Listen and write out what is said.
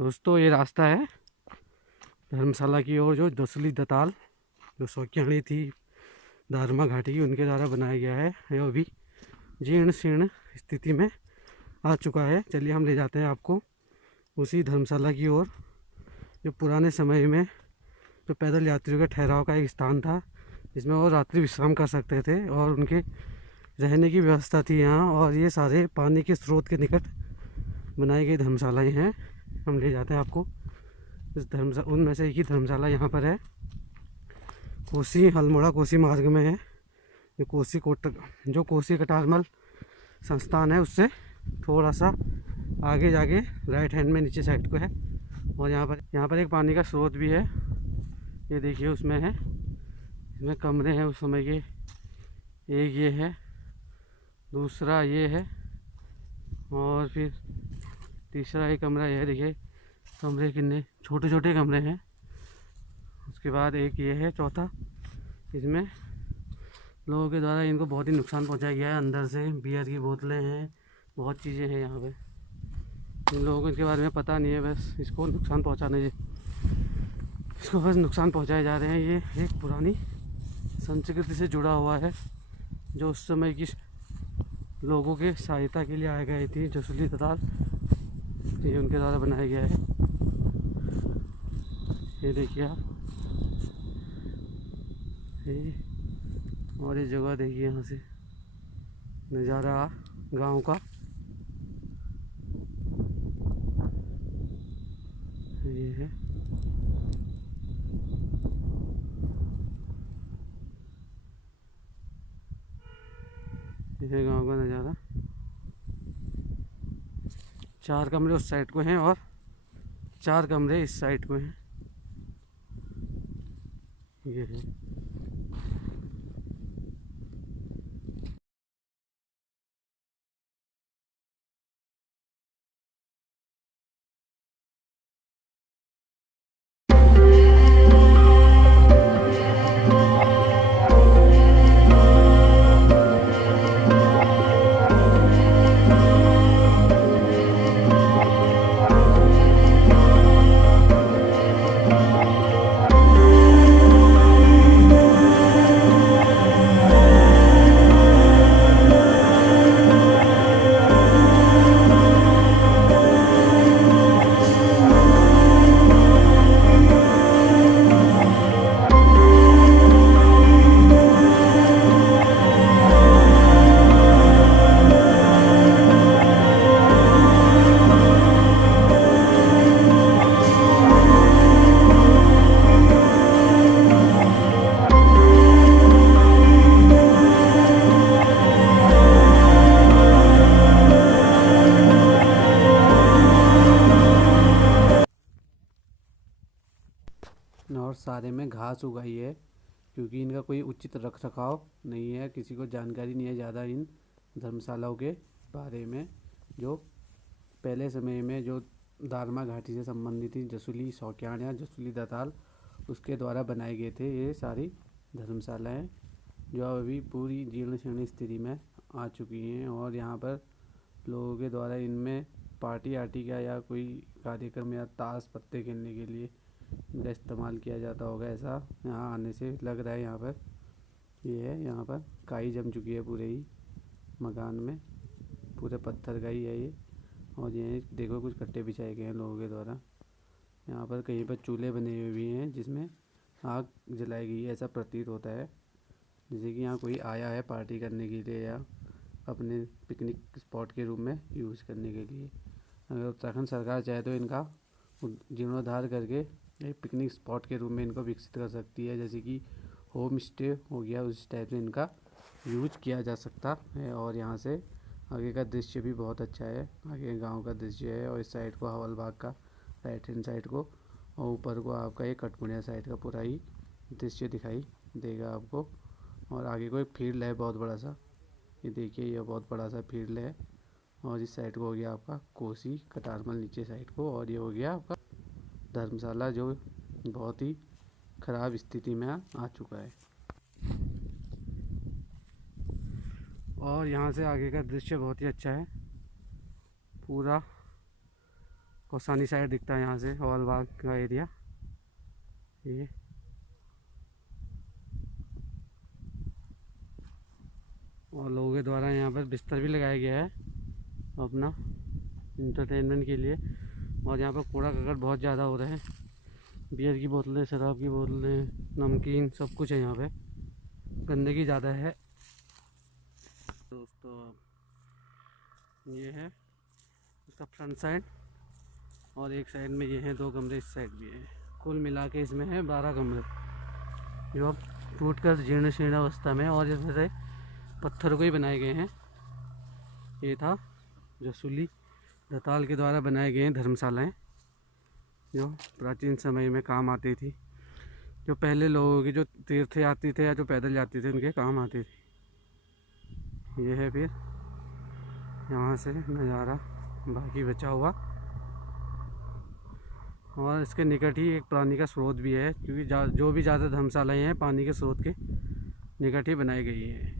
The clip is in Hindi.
दोस्तों ये रास्ता है धर्मशाला की ओर, जो जसुली दताल जो सौक्याणी थी दारमा घाटी की, उनके द्वारा बनाया गया है। यह अभी जीर्ण शीर्ण स्थिति में आ चुका है। चलिए हम ले जाते हैं आपको उसी धर्मशाला की ओर, जो पुराने समय में जो पैदल यात्रियों के ठहराव का एक स्थान था, जिसमें वो रात्रि विश्राम कर सकते थे और उनके रहने की व्यवस्था थी यहाँ। और ये सारे पानी के स्रोत के निकट बनाई गई धर्मशालाएँ हैं। हम ले जाते हैं आपको इस धर्मशाला, उनमें से एक ही धर्मशाला यहाँ पर है। कोसी अल्मोड़ा कोसी मार्ग में है। जो कोसी कटारमल संस्थान है, उससे थोड़ा सा आगे जाके राइट हैंड में नीचे साइड को है। और यहाँ पर एक पानी का स्रोत भी है, ये देखिए उसमें है। इसमें कमरे हैं उस समय के, एक ये है, दूसरा ये है, और फिर तीसरा एक कमरा ये है। देखिए कमरे कितने छोटे छोटे कमरे हैं। उसके बाद एक ये है चौथा, इसमें लोगों के द्वारा इनको बहुत ही नुकसान पहुंचाया गया है। अंदर से बियर की बोतलें हैं, बहुत चीज़ें हैं यहाँ पे। इन लोगों को इनके बारे में पता नहीं है, बस इसको नुकसान पहुंचाए जा रहे हैं। ये एक पुरानी संस्कृति से जुड़ा हुआ है, जो उस समय की लोगों के सहायता के लिए आए गए थी जसुली दताल, ये उनके द्वारा बनाया गया है। ये देखिए आप, ये और ये जगह देखिए, यहाँ से नज़ारा गांव का ये है। ये गांव का नज़ारा। 4 कमरे उस साइड को हैं और 4 कमरे इस साइड को हैं। ये है। और सारे में घास उगाई है, क्योंकि इनका कोई उचित रख रखाव नहीं है। किसी को जानकारी नहीं है ज़्यादा इन धर्मशालाओं के बारे में, जो पहले समय में जो दारमा घाटी से संबंधित थी, जसुली सौक्याण या जसुली दताल, उसके द्वारा बनाए गए थे ये सारी धर्मशालाएँ, जो अभी पूरी जीर्ण शीर्ण स्थिति में आ चुकी हैं। और यहाँ पर लोगों के द्वारा इनमें पार्टी आर्टी का या कोई कार्यक्रम या ताश पत्ते खेलने के लिए इनका इस्तेमाल किया जाता होगा, ऐसा यहाँ आने से लग रहा है। यहाँ पर ये है, यहाँ पर काई जम चुकी है पूरे ही मकान में, पूरे पत्थर का ही है ये। और ये देखो कुछ कट्टे बिछाए गए हैं लोगों के द्वारा। यहाँ पर कहीं पर चूल्हे बने हुए भी हैं, जिसमें आग जलाई गई है, ऐसा प्रतीत होता है, जैसे कि यहाँ कोई आया है पार्टी करने के लिए या अपने पिकनिक स्पॉट के रूप में यूज़ करने के लिए। अगर उत्तराखंड सरकार चाहे तो इनका जीर्णोद्धार करके एक पिकनिक स्पॉट के रूप में इनको विकसित कर सकती है, जैसे कि होम स्टे हो गया, उस टाइप से इनका यूज किया जा सकता है। और यहाँ से आगे का दृश्य भी बहुत अच्छा है, आगे गांव का दृश्य है, और इस साइड को हवलबाग का राइट हैंड साइड को, और ऊपर को आपका ये कटकुनिया साइड का पूरा ही दृश्य दिखाई देगा आपको। और आगे को एक फील्ड है बहुत बड़ा सा, ये देखिए ये बहुत बड़ा सा फील्ड है। और इस साइड को हो गया आपका कोसी कटारमल नीचे साइड को, और ये हो गया आपका धर्मशाला, जो बहुत ही ख़राब स्थिति में आ चुका है। और यहाँ से आगे का दृश्य बहुत ही अच्छा है, पूरा कौसानी साइड दिखता है यहाँ से, हॉल बाग का एरिया ये। और लोगों के द्वारा यहाँ पर बिस्तर भी लगाया गया है अपना इंटरटेनमेंट के लिए। और यहाँ पर कूड़ा करकट बहुत ज़्यादा हो रहा है, बियर की बोतलें, शराब की बोतलें, नमकीन सब कुछ है यहाँ पे, गंदगी ज़्यादा है दोस्तों। ये है इसका फ्रंट साइड, और एक साइड में ये है 2 कमरे, इस साइड भी है। कुल मिला के इसमें है 12 कमरे, जो अब टूट कर जीर्ण शीर्ण अवस्था में, और इसमें से पत्थर को ही बनाए गए हैं। ये था जसूली दताल के द्वारा बनाए गए हैं धर्मशालाएँ, जो प्राचीन समय में काम आती थी, जो पहले लोगों के जो तीर्थ यात्री थे या जो पैदल जाते थे उनके काम आती थी। ये है फिर यहाँ से नज़ारा बाकी बचा हुआ। और इसके निकट ही एक पानी का स्रोत भी है, क्योंकि जो भी ज़्यादा धर्मशालाएँ हैं पानी के स्रोत के निकट ही बनाई गई है।